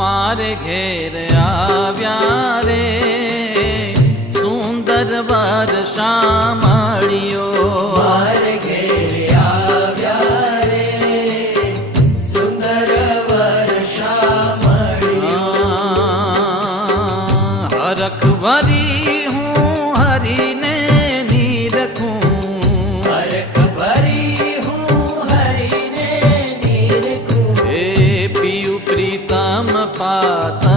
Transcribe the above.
मारे घेर आव्या रे सुंदर वर्षा मळियो मारे घेर आव्या रे सुंदर वर्षा मळियो हरख भरी हूँ हरि ने नीरखूं हरख भरी हूँ हरि ने नीरखूं हे पियु प्रीतम पाता